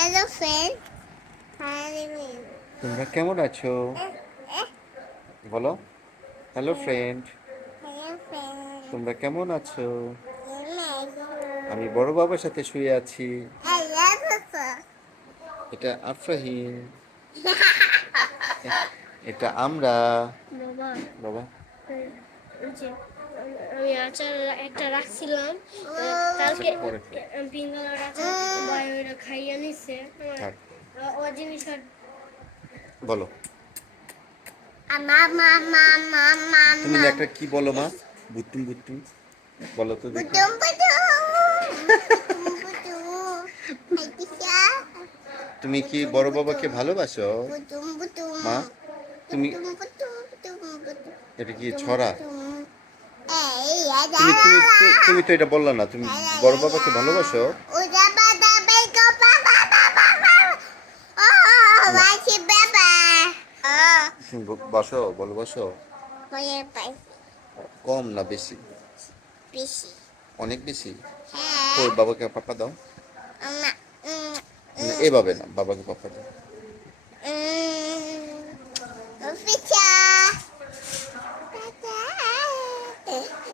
Hello friend. Hello. তোমরা কেমন আছো? বলো। Hello friend, Hello friend. তোমরা কেমন আছো? Hello. আমি বড় বাবার সাথে শুয়ে আছি। Hello Papa. এটা আফরাহিম, এটা আমরা। বাবা, বাবা, ওই যে আমি আচার একটা রাখছিলাম, আচ্ছা কালকে পরে খাই। পিঙ্ক কালার আচার ভাই ওইটা খাইয়ে নিছে। থাক, ও জিনিস বলো। Mama mama তুমি mama. একটা কি বলো মা? বুট্টুম বুট্টুম বলো তো দেখি। Budum budum. Budum budum. Hai Tisha. তুমি কি Budum বড় বাবাকে budum. ভালোবাসো Budum budum. মা? তুমি Budum budum budum budum. এটা কি Budum ছড়া? budum. Ya তুমি dah তুমি lah. তুমি তো এটা বললা না, তুমি বড় বাবাকে ভালোবাসো? Udah pada bego papa papa. Oh, না, masih baba. Oh, তুমি বাসো, ভালোবাসো? boleh pas কম না বেশি? bisi. অনেক বেশি। Heh, কই বাবাকে পাপা দাও। emak. না, এভাবে না, বাবাকে পাপা দাও।